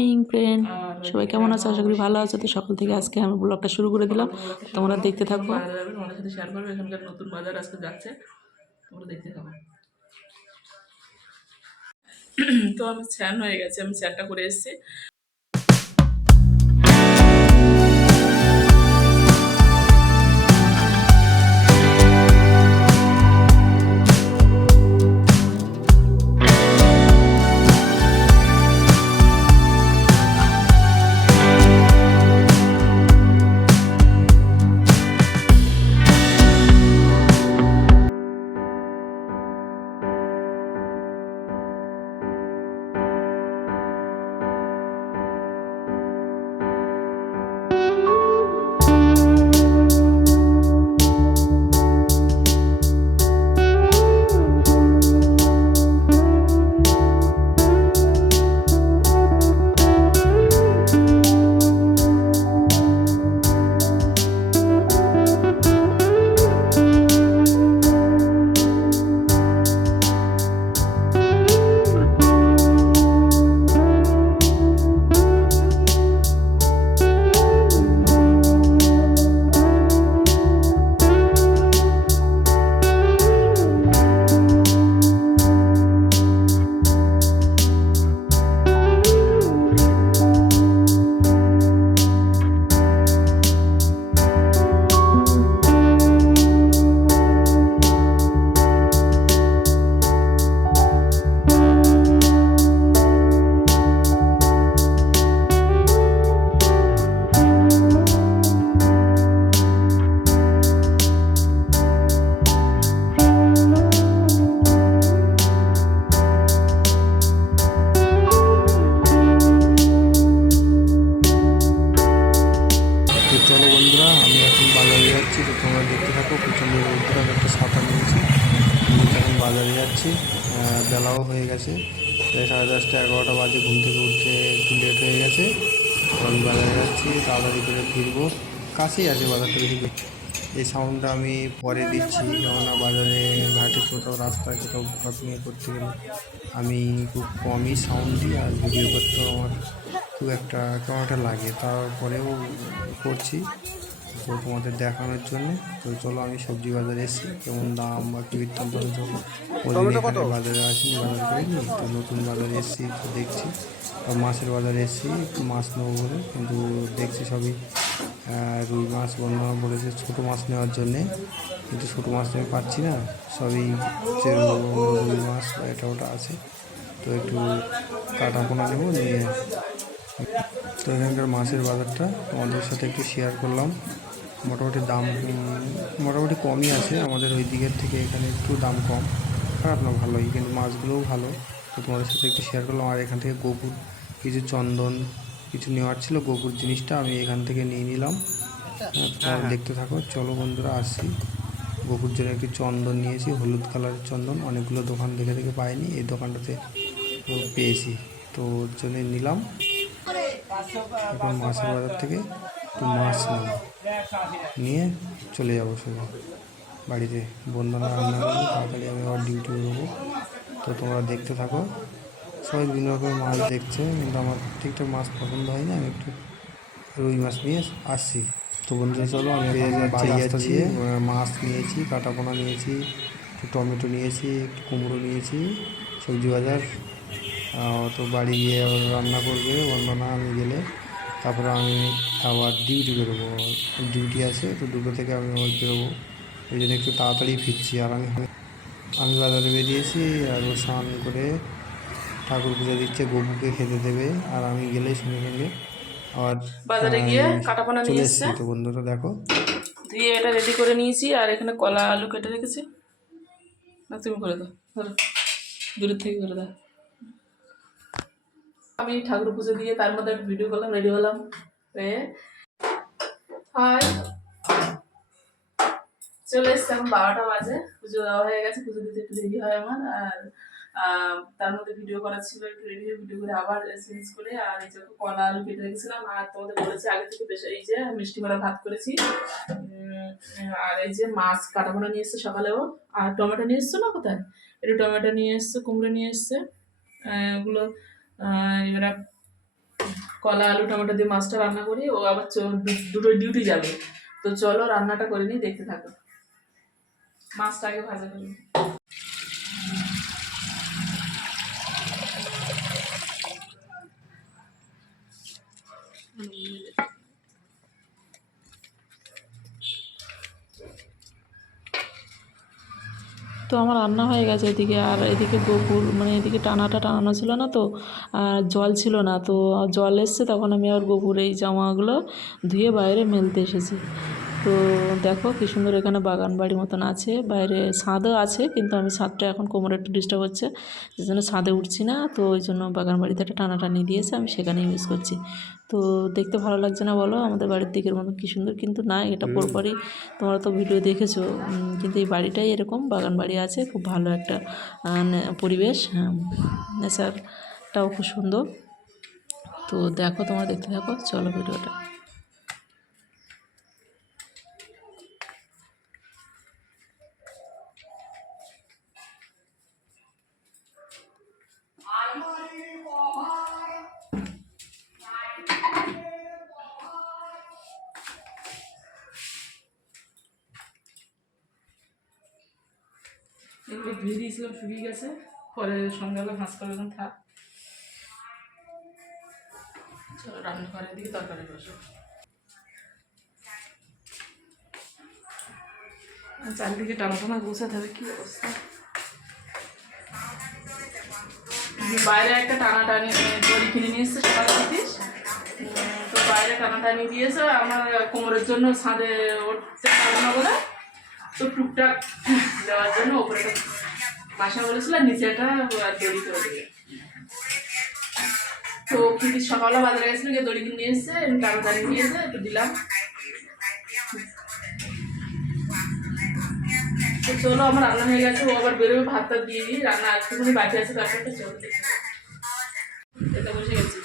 Morning friend সবাই কেমন আছে? আশা করি ভালো আছে। তো সকাল থেকে আজকে আমি ব্লগটা শুরু করে দিলাম। তোমরা দেখতে থাকব বাজার যাবে তোমাদের সাথে শেয়ার করব। এখানকার নতুন বাজার আজকে যাচ্ছে। তোমরা দেখতে থাকো। তো আমি স্যান হয়ে গেছে। আমি স্যানটা করে এসেছি। বন্ধুরা, আমি এখন বাজারে যাচ্ছি। তো তোমরা দেখতে থাকো প্রচণ্ড রোদ্দুর আমি একটা ছাতা নিয়েছি। এখন বাজারে যাচ্ছি। বেলাও হয়ে গেছে। প্রায় সাড়ে দশটা, এগারোটা বাজে, ঘুম থেকে উঠতে একটু লেট হয়ে গেছে। আমি বাজারে যাচ্ছি, তাড়াতাড়ি করে ফিরবো। কাছেই আছে বাজারটা বেশি। এই সাউন্ডটা আমি পরে দিচ্ছি। কেননা বাজারে ঘাটে কোথাও রাস্তায় কোথাও শপিং করতে গেলে আমি খুব কমই সাউন্ড দিই আর ভিডিও করতেও আমার খুব একটা কেমন একটা লাগে। তারপরেও করছি তো তোমাদের দেখানোর জন্য। তো চলো আমি সবজি বাজারে এসেছি। কেমন দাম বা কী বৃত্তান্ত বাজারে আসিনি বাজার করিনি। তো নতুন বাজারে এসেছি তো দেখছি। মাছের বাজারে এসেছি একটু মাছ নেব বলে। কিন্তু দেখছি সবই রুই মাছ বন্ধ বলেছে ছোটো মাছ নেওয়ার জন্যে। কিন্তু ছোটো মাছ আমি পাচ্ছি না, সবই রুই মাছ বা এটা ওটা আছে। তো একটু কাটা পোনা নেব, নিয়ে তো এখানকার মাছের বাজারটা আমাদের সাথে একটু শেয়ার করলাম। মোটামুটি দাম মোটামুটি কমই আছে, আমাদের ওই দিকের থেকে এখানে একটু দাম কম। খারাপ না, ভালোই, কিন্তু মাছগুলোও ভালো। তো তোমাদের সাথে একটু শেয়ার করলাম, আর এখান থেকে গোপুর কিছু চন্দন কিছু নেওয়ার ছিল গোপুর জিনিসটা আমি এখান থেকে নিয়ে নিলাম। হ্যাঁ, তোমরা দেখতে থাকো চলো বন্ধুরা আসছি গোপুর জন্য একটু চন্দন নিয়েছি হলুদ কালারের চন্দন অনেকগুলো দোকান দেখে দেখে পাইনি এই দোকানটাতে পেয়েছি। তো ওর জন্য নিলাম। এখন মাছের বাজার থেকে একটু মাছ নেব নিয়ে চলে যাব সোজা। বাড়িতে বন্ধুরা রান্না করব তাড়াতাড়ি আমি আবার ডিউটি বেরোবো তো তোমরা দেখতে থাকো। সবাই বিভিন্ন রকমের মাছ দেখছে কিন্তু আমার ঠিকঠাক মাছ পছন্দ হয় না আমি একটু রুই মাছ নিয়ে আসছি। তো বন্ধুরা চলো আমি বাড়ি যাচ্ছি মাছ নিয়েছি কাটা পোনা নিয়েছি একটু টমেটো নিয়েছি একটু কুমড়ো নিয়েছি সবজি বাজার। তো বাড়ি গিয়ে আবার রান্না করবে বন্দনা আমি গেলে। তারপরে আমি আবার ডিউটি বেরোবো। ডিউটি আছে তো দুটো থেকে আমি আবার বেরোবো। ওই জন্য একটু তাড়াতাড়ি ফিরছি আর আমি আমি বাজারে বেরিয়েছি আর ও স্নান করে ঠাকুর পুজো দিচ্ছে গবুকে খেতে দেবে। আর আমি গেলেই সঙ্গে সঙ্গে আবার বাজারে গিয়ে কাটাপোনা নিয়ে এসেছি। তো বন্ধুরা দেখো। দিয়ে এটা রেডি করে নিয়েছি আর এখানে কলা আলু কেটে রেখেছি। না তুমি করে দাও। ধরো দূরের থেকে করে দাও। আমি ঠাকুর পুজো দিয়ে তার মধ্যে একটা ভিডিও করলাম রেডি হলাম। হয়ে হাই। চলে এসছে এখন বারোটা বাজে। পুজো দেওয়া হয়ে গেছে পুজো দিতে একটু দেরি হয় আমার আর তার মধ্যে ভিডিও করা ছিল একটু রেডি হয়ে ভিডিও করে আবার চেঞ্জ করে আর এই যে কলা আলু কেটে রেখেছিলাম আর তোমাদের বলেছি আগে থেকে বেশ এই যে মিষ্টি করা ভাত করেছি। আর এই যে মাছ কাটা পোনা নিয়ে এসছে সকালেও। আর টমেটো নিয়ে এসছো না কোথায়? একটু টমেটো নিয়ে এসছে কুমড়ো নিয়ে এসছে। আহ, এবার কলা আলু টমেটো দিয়ে মাছটা রান্না করি ও আবার দুটো ডিউটি যাবে। তো চলো রান্নাটা করে নিই দেখতে থাকো। মাছটা আগে ভাজা করি তো আমার রান্না হয়ে গেছে এদিকে, আর এদিকে গোকুল মানে এদিকে টানাটা টানানো ছিল না তো, আর জল ছিল না। তো জল এসছে, তখন আমি আর গোপুর এই জামাগুলো ধুয়ে বাইরে মেলতে এসেছি। তো দেখো কি সুন্দর এখানে বাগান বাড়ি মতন আছে। বাইরে ছাদও আছে, কিন্তু আমি ছাদটা এখন কোমরে একটু ডিস্টার্ব হচ্ছে যে জন্য ছাদে উঠছি না। তো ওই জন্য বাগান বাড়িতে একটা টানাটানি দিয়েছে, আমি সেখানে ইউজ করছি। তো দেখতে ভালো লাগছে না বলো? আমাদের বাড়ির দিকের মতো কী সুন্দর কিন্তু না এটা পরপরই তোমরা তো ভিডিও দেখেছ। কিন্তু এই বাড়িটাই এরকম বাগান বাড়ি আছে খুব ভালো একটা পরিবেশ হ্যাঁ, নেচারটাও খুব সুন্দর। তো দেখো তোমরা দেখতে থাকো চলো ভিডিওটা। ধুয়ে দিয়েছিলাম শুকিয়ে গেছে। পরে সন্ধ্যাবেলা ভাঁজ করে থাক। চলো রান্নাঘরের দিকে তরকারি বসো। চারিদিকে টানা টানা গোছাতে হবে কি অবস্থা? বাইরে একটা টানা টানি দড়ি কিনে নিয়ে এসছে সকালে দেখিস তো বাইরে টানা টানি দিয়েছে, আমার কোমরের জন্য ছাদে উঠতে পারব বলে। তো টুকটাক দেওয়ার জন্য ওপরে বাসা বলেছিল নিচেটা আর করে দেবে। তো কিন্তু সকালে বাজারে গেছিল, গিয়ে দড়ি নিয়ে এসছে টানা নিয়ে এসে একটু দিলাম। তো চলো, আমার রান্না হয়ে গেছে, ও আবার বেরোবে, ভাতটা দিয়ে দিই, রান্না একটুখানি বাকি আছে, তারপরে চলো এটা বসে গেছি।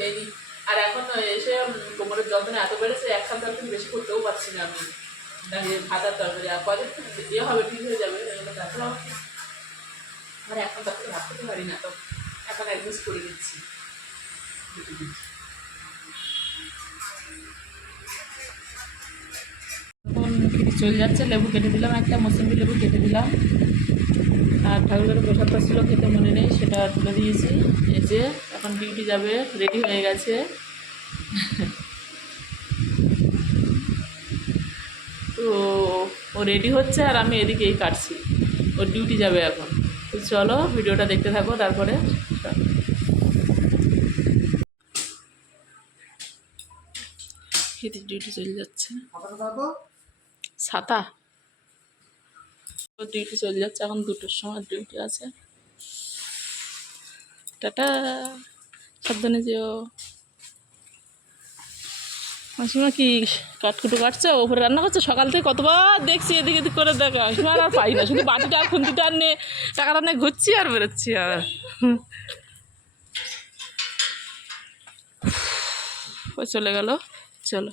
খেয়ে আর এখন এসে কোমরের যন্ত্রণা এত বেড়েছে, এক সপ্তাহ থেকে বেশি করতেও পারছি না আমি। দাঁড়িয়ে ভাতার তরকারি। আর কদিন ইয়ে হবে, ঠিক হয়ে যাবে আর এখন তারপরে ভাত খেতে পারি না, তো এখন অ্যাডজাস্ট করে দিচ্ছি। চলে যাচ্ছে, লেবু কেটে দিলাম একটা মৌসুমি লেবু কেটে দিলাম। আর ঠাকুরের প্রসাদটা ছিল, খেতে মনে নেই, সেটা তুলে দিয়েছি। এই যে এখন ডিউটি যাবে রেডি হয়ে গেছে। তো ও রেডি হচ্ছে আর আমি এদিকেই কাটছি। ও ডিউটি যাবে এখন। তো চলো ভিডিওটা দেখতে থাকো, তারপরে ডিউটি চলে যাচ্ছে। ও ডিউটি চলে যাচ্ছে, এখন দুটোর সময় ডিউটি আছে। টাটা। সাবধানে যেও। মাসিমা কি কাঠকুটো কাটছে? ওপরে রান্না করছে? সকাল থেকে কতবার দেখছি এদিক এদিক করে দেখা। মাসিমা আর পাই না, শুধু বাটিটা আর খুন্তিটা আর নিয়ে টাকাটা নিয়ে ঘুরছি আর বেরোচ্ছি আর। ও চলে গেল। চলো।